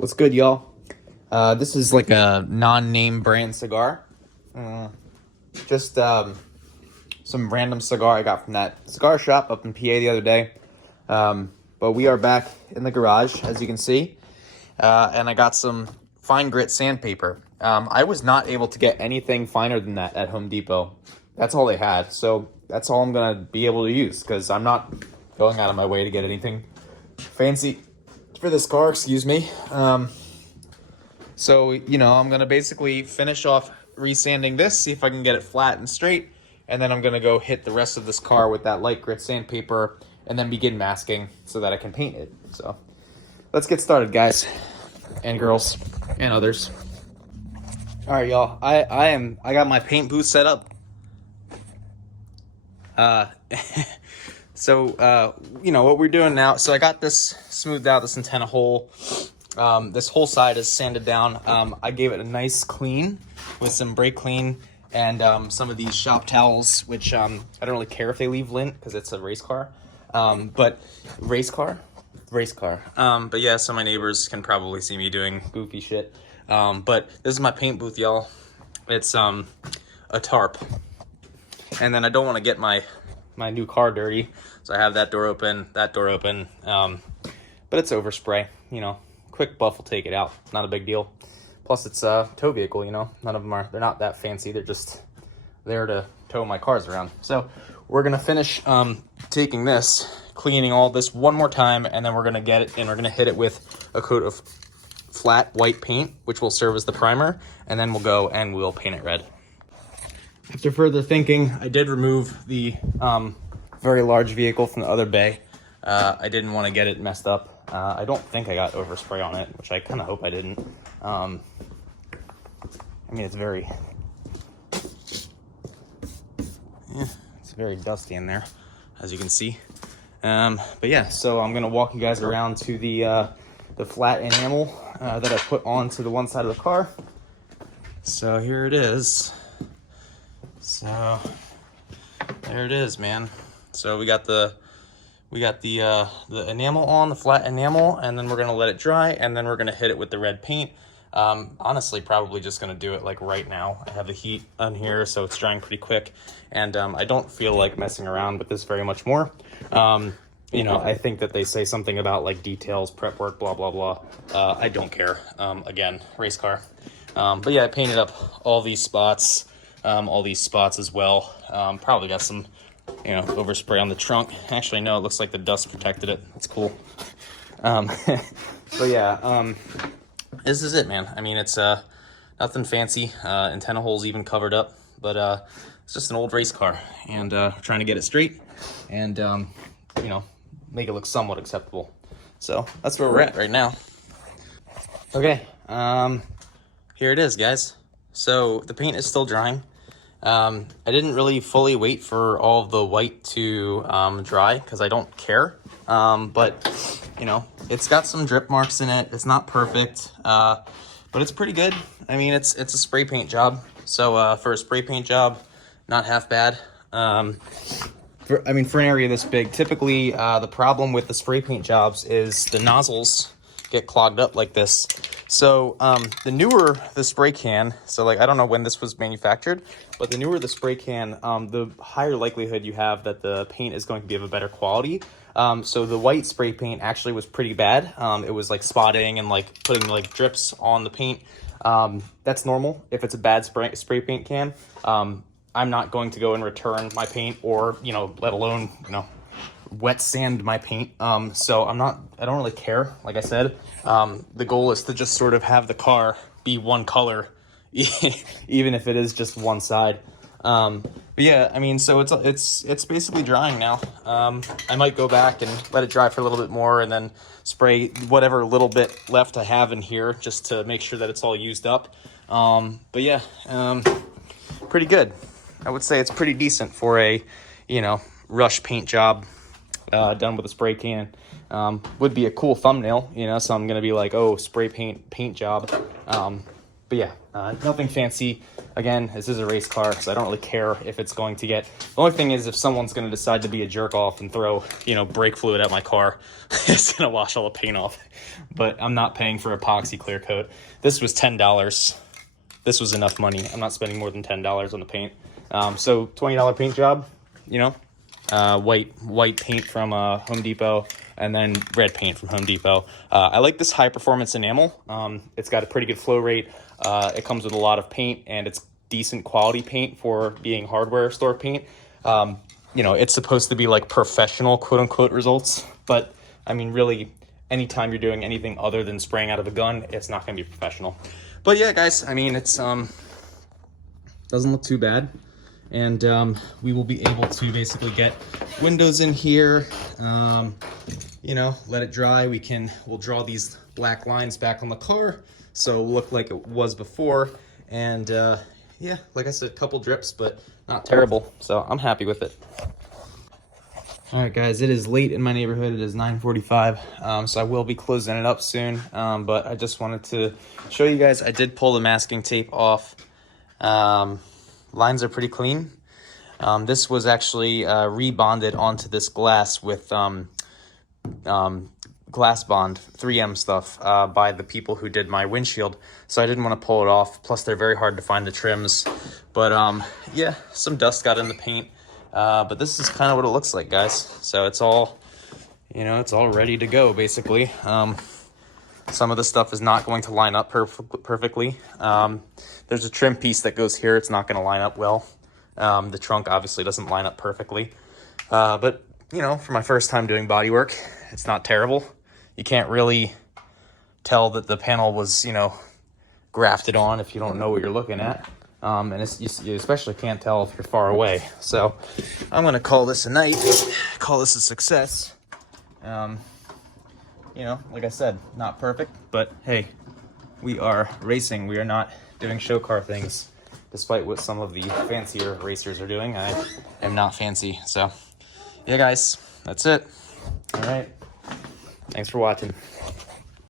What's good, y'all? This is like a non-name brand cigar. Just some random cigar I got from that cigar shop up in PA the other day. But we are back in the garage, as you can see. And I got some fine grit sandpaper. I was not able to get anything finer than that at Home Depot. That's all they had. So that's all I'm going to be able to use because I'm not going out of my way to get anything fancy for this car, excuse me. So, I'm going to basically finish off resanding this, see if I can get it flat and straight, and then I'm going to go hit the rest of this car with that light grit sandpaper and then begin masking so that I can paint it. So, let's get started, guys and girls and others. All right, y'all. I got my paint booth set up. So, what we're doing now, so I got this smoothed out, this antenna hole. This whole side is sanded down. I gave it a nice clean with some brake clean and some of these shop towels, which I don't really care if they leave lint because it's a race car. But yeah, so my neighbors can probably see me doing goofy shit. But this is my paint booth, y'all. It's a tarp. And then I don't want to get my new car dirty, so I have that door open, but it's overspray, quick buff will take it out, not a big deal. Plus it's a tow vehicle, none of them they're not that fancy, they're just there to tow my cars around. So we're gonna finish taking this, cleaning all this one more time, and then we're gonna get it and we're gonna hit it with a coat of flat white paint, which will serve as the primer, and then we'll go and we'll paint it red. After further thinking, I did remove the very large vehicle from the other bay. I didn't want to get it messed up. I don't think I got overspray on it, which I kind of hope I didn't. It's very dusty in there, as you can see. But yeah, so I'm gonna walk you guys around to the flat enamel that I put onto the one side of the car. So here it is. So there it is, man. So we got the enamel on, the flat enamel, and then we're gonna let it dry, and then we're gonna hit it with the red paint. Honestly, probably just gonna do it like right now. I have the heat on here, so it's drying pretty quick, and I don't feel like messing around with this very much more. I think that they say something about like details, prep work, blah blah blah. I don't care. Again, race car. But yeah, I painted up all these spots as well. Probably got some overspray on the trunk. Actually, no, it looks like the dust protected it. That's cool. But yeah, this is it, man. It's nothing fancy. Antenna holes even covered up, but it's just an old race car, and trying to get it straight and make it look somewhat acceptable. So that's where we're at right now. Okay, here it is, guys. So the paint is still drying. I didn't really fully wait for all of the white to dry because I don't care. But it's got some drip marks in it. It's not perfect, but it's pretty good. It's a spray paint job. So for a spray paint job, not half bad. For an area this big, typically the problem with the spray paint jobs is the nozzles get clogged up like this. So the newer the spray can, so I don't know when this was manufactured, but the newer the spray can, the higher likelihood you have that the paint is going to be of a better quality. So the white spray paint actually was pretty bad. It was spotting and putting drips on the paint. That's normal if it's a bad spray paint can. I'm not going to go and return my paint or, let alone, wet sand my paint. So I don't really care. Like I said, the goal is to just sort of have the car be one color, even if it is just one side. But yeah, so it's basically drying now. I might go back and let it dry for a little bit more and then spray whatever little bit left I have in here just to make sure that it's all used up. But yeah, pretty good. I would say it's pretty decent for a, rush paint job done with a spray can. Would be a cool thumbnail, so I'm going to be like, oh, spray paint job. But yeah, nothing fancy. Again, this is a race car, so I don't really care if it's going to get... The only thing is if someone's going to decide to be a jerk off and throw, you know, brake fluid at my car, it's going to wash all the paint off. But I'm not paying for epoxy clear coat. This was $10. This was enough money. I'm not spending more than $10 on the paint. So $20 paint job, you know, white paint from Home Depot, and then red paint from Home Depot. I like this high performance enamel. It's got a pretty good flow rate. It comes with a lot of paint, and it's decent quality paint for being hardware store paint. You know, it's supposed to be like professional quote unquote results, but I mean, really, anytime you're doing anything other than spraying out of a gun, it's not going to be professional. But yeah, guys, I mean, it's doesn't look too bad. And we will be able to basically get windows in here, you know, let it dry. We'll draw these black lines back on the car so it'll look like it was before. And yeah, like I said, a couple drips, but not terrible. So I'm happy with it. All right, guys, it is late in my neighborhood. It is 9:45, so I will be closing it up soon. But I just wanted to show you guys, I did pull the masking tape off. Lines are pretty clean. This was actually rebonded onto this glass with glass bond 3M stuff by the people who did my windshield, so I didn't want to pull it off. Plus they're very hard to find the trims. But yeah, some dust got in the paint, but this is kind of what it looks like, guys. So it's all, you know, it's all ready to go basically. Some of the stuff is not going to line up perfectly. There's a trim piece that goes here. It's not going to line up well. The trunk obviously doesn't line up perfectly. But, you know, for my first time doing body work, it's not terrible. You can't really tell that the panel was, you know, grafted on if you don't know what you're looking at. And you especially can't tell if you're far away. So I'm going to call this a night, call this a success. You know, like I said, not perfect, but hey, we are racing. We are not doing show car things, despite what some of the fancier racers are doing. I am not fancy. So yeah, guys, that's it. All right. Thanks for watching.